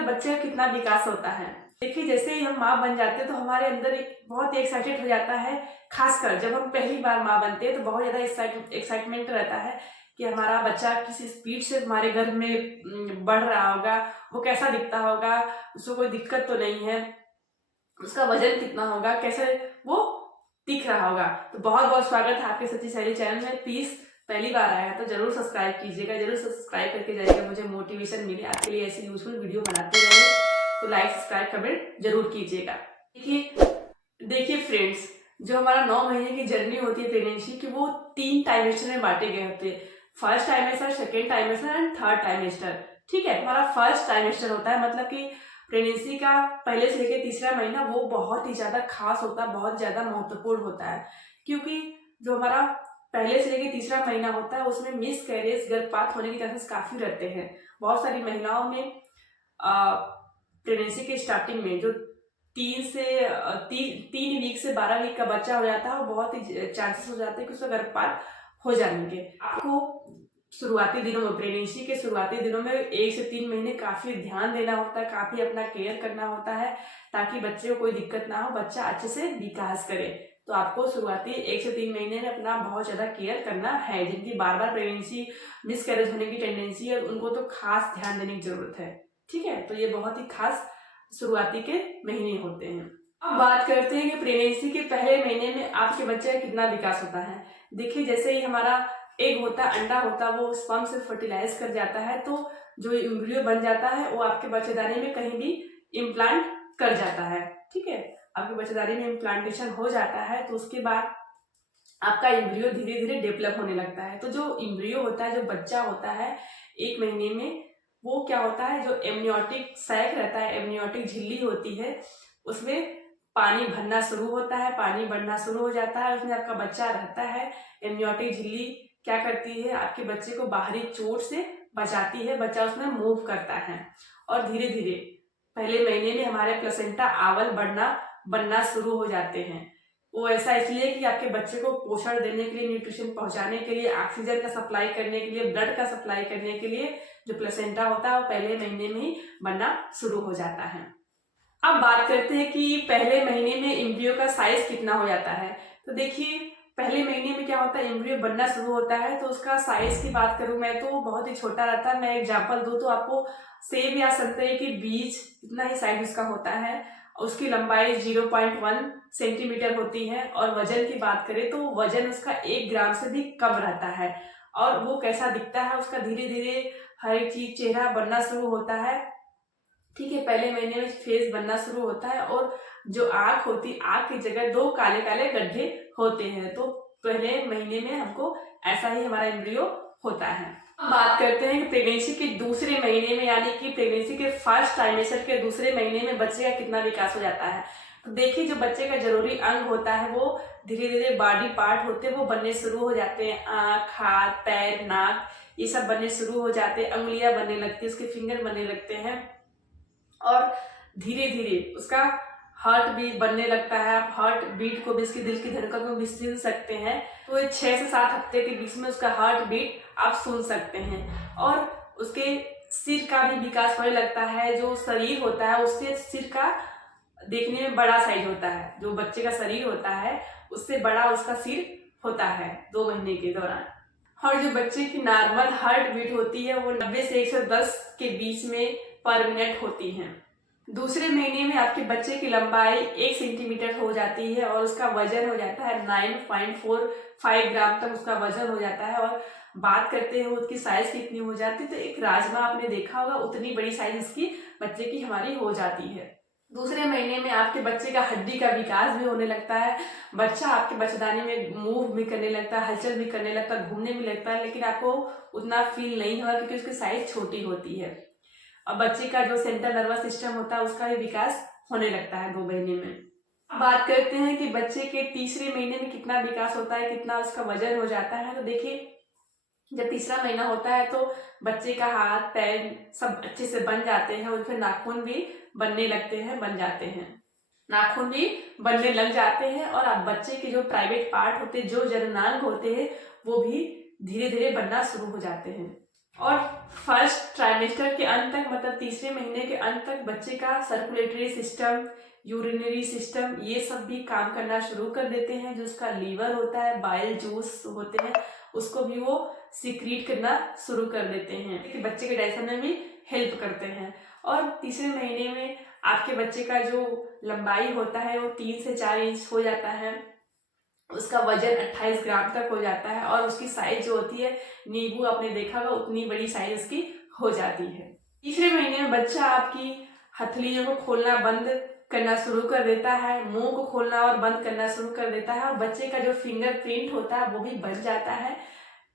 कर बच्चे का कितना विकास होता है। देखिए, जैसे ही हम माँ बन जाते हैं तो हमारे अंदर एक बहुत ही एक्साइटेड हो जाता है। खासकर जब हम पहली बार माँ बनते हैं तो बहुत ज़्यादा एक्साइटमेंट रहता है कि हमारा बच्चा किसी स्पीड से हमारे घर में बढ़ रहा होगा, वो कैसा दिखता होगा, उसको कोई दिक्कत तो नहीं है, उसका वजन कितना होगा, कैसे वो दिख रहा होगा। तो बहुत बहुत स्वागत है आपके सच्ची सहेली चैनल में। प्लीज पहली बार आया है तो जरूर सब्सक्राइब कीजिएगा, जरूर सब्सक्राइब करके जाइएगा, मुझे मोटिवेशन मिले आपके लिए ऐसी यूजफुल वीडियो बनाते रहे। तो लाइक सब्सक्राइब कमेंट जरूर कीजिएगा। देखिए फ्रेंड्स, जो हमारा 9 महीने की जर्नी होती है प्रेगनेंसी की, वो 3 टाइमेस्टर में बांटे गए होते हैं। First trimester, second trimester and third trimester. ठीक है, हमारा फर्स्ट टाइमेस्टर होता है, मतलब कि प्रेगनेंसी का पहले से लेकर तीसरा महीना वो बहुत ही ज्यादा खास होता है, बहुत ज्यादा महत्वपूर्ण होता है। क्योंकि जो हमारा पहले से लेकर तीसरा महीना होता है उसमें मिस कैरेज, गर्भपात होने के चांसेस काफी रहते हैं। बहुत सारी महिलाओं में प्रेगनेंसी के स्टार्टिंग में जो 3 वीक से 12 वीक का बच्चा हो जाता है, वो बहुत ही चांसेस हो जाते हैं कि उसका गर्भपात हो जाने के। आपको शुरुआती दिनों में, प्रेगनेंसी के शुरुआती दिनों में 1 से 3 महीने काफी ध्यान देना होता है, काफी अपना केयर करना होता है, ताकि बच्चे को कोई दिक्कत ना हो, बच्चा अच्छे से विकास करे। तो आपको शुरुआती 1 से 3 महीने में अपना बहुत ज्यादा केयर करना है। जिनकी बार बार प्रेगनेंसी मिस कैरेज होने की टेंडेंसी है, उनको तो खास ध्यान देने की जरूरत है। ठीक है, तो ये बहुत ही खास शुरुआती के महीने होते हैं। अब बात करते हैं कि प्रेगनेंसी के पहले महीने में आपके बच्चे का कितना विकास होता है। देखिए, जैसे ही हमारा एग होता है, अंडा होता है, वो स्पर्म से फर्टिलाइज कर जाता है, तो जो एम्ब्रियो बन जाता है वो आपके बच्चेदानी में कहीं भी इम्प्लांट कर जाता है। ठीक है, आपके बच्चेदानी में इम्प्लांटेशन हो जाता है, तो उसके बाद आपका एम्ब्रियो धीरे धीरे डेवलप होने लगता है। तो जो एम्ब्रियो होता है, जो बच्चा होता है 1 महीने में, वो क्या होता है, जो एमनियोटिक सैक रहता है, एमनियोटिक झिल्ली होती है, उसमें पानी भरना शुरू होता है, पानी बढ़ना शुरू हो जाता है, उसमें आपका बच्चा रहता है। एमनियोटिक झिल्ली क्या करती है, आपके बच्चे को बाहरी चोट से बचाती है, बच्चा उसमें मूव करता है। और धीरे धीरे पहले महीने में हमारे प्लेसेंटा आवल बनना शुरू हो जाते हैं। वो ऐसा इसलिए कि आपके बच्चे को पोषण देने के लिए, न्यूट्रिशन पहुंचाने के लिए, ऑक्सीजन का सप्लाई करने के लिए, ब्लड का सप्लाई करने के लिए जो प्लेसेंटा होता है वो पहले महीने में ही बनना शुरू हो जाता है। अब बात करते हैं कि पहले महीने में एम्ब्रियो का साइज कितना हो जाता है। तो देखिए, पहले महीने में क्या होता है, एम्ब्रियो बनना शुरू होता है, तो उसका साइज की बात करूं मैं तो बहुत ही छोटा रहता है। मैं एग्जांपल दूं तो आपको सेब या संतरे के बीज इतना ही साइज उसका होता है। उसकी लंबाई 0.1 सेंटीमीटर होती है। और वजन की बात करें तो वजन उसका 1 ग्राम से भी कम रहता है। और वो कैसा दिखता है, उसका धीरे धीरे हर एक चीज, चेहरा बनना शुरू होता है। ठीक है, पहले महीने में फेस बनना शुरू होता है, और जो आंख होती, आंख की जगह 2 काले काले गड्ढे होते हैं। तो पहले महीने में हमको ऐसा ही हमारा एम्ब्रियो होता है। अब बात करते हैं कि प्रेगनेंसी के दूसरे महीने में, यानी कि प्रेगनेंसी के फर्स्ट ट्राइमेस्टर के दूसरे महीने में बच्चे का कितना विकास हो जाता है। तो देखिए, जो बच्चे का जरूरी अंग होता है, वो धीरे धीरे बॉडी पार्ट होते हैं, वो बनने शुरू हो जाते हैं। आंख, हाथ, पैर, नाक, ये सब बनने शुरू हो जाते हैं। अंगुलियां बनने लगती है, उसके फिंगर बनने लगते हैं, और धीरे धीरे उसका हार्ट बीट बनने लगता है। आप हार्ट बीट को भी, इसके दिल की धड़कन को भी सुन सकते हैं। तो 6 से 7 हफ्ते के बीच में उसका हार्ट बीट आप सुन सकते हैं। और उसके सिर का भी विकास होने लगता है। जो शरीर होता है उससे सिर का देखने में बड़ा साइज होता है। जो बच्चे का शरीर होता है उससे बड़ा उसका सिर होता है 2 महीने के दौरान। और जो बच्चे की नॉर्मल हार्ट बीट होती है वो 90 से 110 के बीच में पर मिनट होती है। दूसरे महीने में आपके बच्चे की लंबाई 1 सेंटीमीटर हो जाती है, और उसका वजन हो जाता है 9.45 ग्राम तक उसका वजन हो जाता है। और बात करते हैं उसकी साइज कितनी हो जाती है, तो एक राजमा आपने देखा होगा, उतनी बड़ी साइज उसकी बच्चे की हमारी हो जाती है। दूसरे महीने में आपके बच्चे का हड्डी का विकास भी होने लगता है। बच्चा आपके बच्चेदानी में मूव भी करने लगता है, हलचल भी करने लगता है, घूमने भी लगता है, लेकिन आपको उतना फील नहीं होगा क्योंकि उसकी साइज छोटी होती है। अब बच्चे का जो सेंट्रल नर्वस सिस्टम होता है उसका भी विकास होने लगता है 2 महीने में। अब बात करते हैं कि बच्चे के तीसरे महीने में कितना विकास होता है, कितना उसका वजन हो जाता है। तो देखिए, जब तीसरा महीना होता है तो बच्चे का हाथ, पैर सब अच्छे से बन जाते हैं, और फिर नाखून भी बनने लगते हैं, बन जाते हैं, नाखून भी बनने लग जाते हैं। और अब बच्चे के जो प्राइवेट पार्ट होते हैं, जो जननांग होते हैं, वो भी धीरे धीरे बनना शुरू हो जाते हैं। और फर्स्ट ट्राइमेस्टर के अंत तक, मतलब तीसरे महीने के अंत तक बच्चे का सर्कुलेटरी सिस्टम, यूरिनरी सिस्टम, ये सब भी काम करना शुरू कर देते हैं। जो उसका लीवर होता है, बाइल जूस होते हैं, उसको भी वो सिक्रीट करना शुरू कर देते हैं कि बच्चे के डाइजेशन में भी हेल्प करते हैं। और तीसरे महीने में आपके बच्चे का जो लंबाई होता है वो 3 से 4 इंच हो जाता है, उसका वजन 28 ग्राम तक हो जाता है, और उसकी साइज जो होती है, नींबू आपने देखा होगा उतनी बड़ी साइज उसकी हो जाती है। तीसरे महीने में बच्चा आपकी हथेलियों को खोलना बंद करना शुरू कर देता है, मुंह को खोलना और बंद करना शुरू कर देता है, और बच्चे का जो फिंगरप्रिंट होता है वो भी बन जाता है।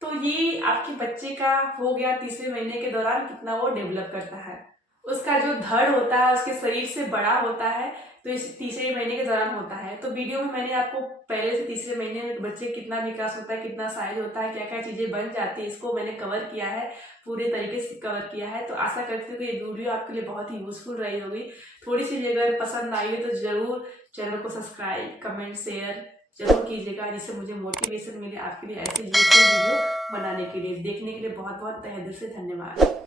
तो ये आपके बच्चे का हो गया तीसरे महीने के दौरान कितना वो डेवलप करता है। उसका जो धड़ होता है उसके शरीर से बड़ा होता है, तो इस तीसरे महीने के दौरान होता है। तो वीडियो में मैंने आपको पहले से तीसरे महीने में बच्चे कितना विकास होता है, कितना साइज होता है, क्या क्या चीजें बन जाती है, इसको मैंने कवर किया है, पूरे तरीके से कवर किया है। तो आशा करती हूँ कि ये वीडियो आपके लिए बहुत ही यूजफुल रही होगी। थोड़ी सी भी अगर पसंद आई हो तो जरूर चैनल को सब्सक्राइब, कमेंट, शेयर जरूर कीजिएगा, जिससे मुझे मोटिवेशन मिले आपके लिए ऐसे यूजफुल वीडियो बनाने के लिए। देखने के लिए बहुत बहुत तहे दिल से धन्यवाद।